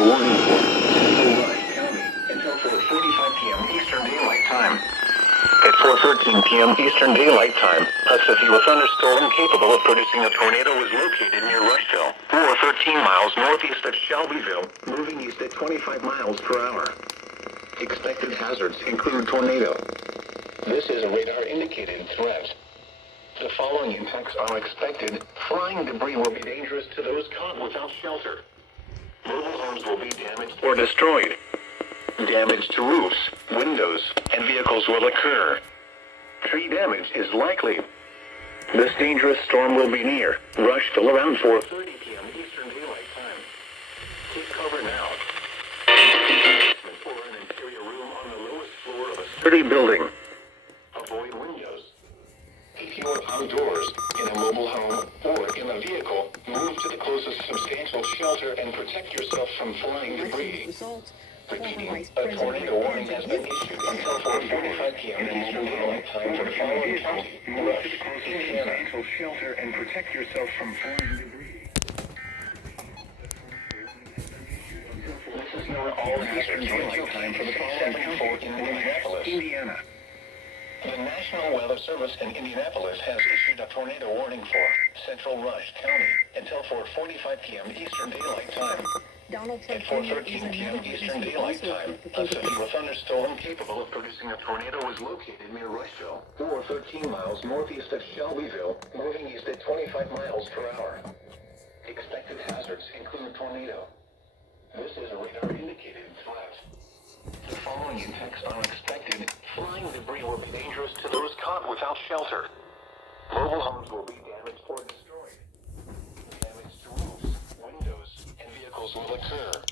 tornado warning for Central Rush County until 4:45 p.m. Eastern Daylight Time. At 4:13 p.m. Eastern Daylight Time, a severe thunderstorm capable of producing a tornado was located near Rushville, 13 miles northeast of Shelbyville, moving east at 25 miles per hour. Expected hazards include tornado. This is a radar-indicated threat. The following impacts are expected. Flying debris will be dangerous to those caught without shelter. Mobile homes will be damaged or destroyed. Damage to roofs, windows, and vehicles will occur. Tree damage is likely. This dangerous storm will be near Rushville around 4:30 p.m. Eastern Daylight Time. Take cover now. For an interior room on the lowest floor of a sturdy building. Avoid windows. If you are outdoors, in a mobile home, or in a vehicle, move to the closest substantial shelter and protect yourself from flying debris. Repeating, a tornado warning has been issued until 4:45 p.m. Eastern Daylight Time for the following county: Rush, Indiana. Substantial shelter and protect yourself from flying debris. This is your all-Eastern Daylight Time for the following county: Indianapolis, Indiana. The National Weather Service in Indianapolis has issued a tornado warning for Central Rush County until 4:45 p.m. Eastern Daylight Time. At 4:13 p.m. Eastern Daylight Time, a severe thunderstorm capable of producing a tornado was located near Rushville, 13 miles northeast of Shelbyville, moving east at 25 miles per hour. Expected hazards include tornado. This is a radar-indicated threat. The following impacts are expected. Flying debris will be dangerous to those caught without shelter. Mobile homes will be damaged or destroyed. Damage to roofs, windows, and vehicles will occur.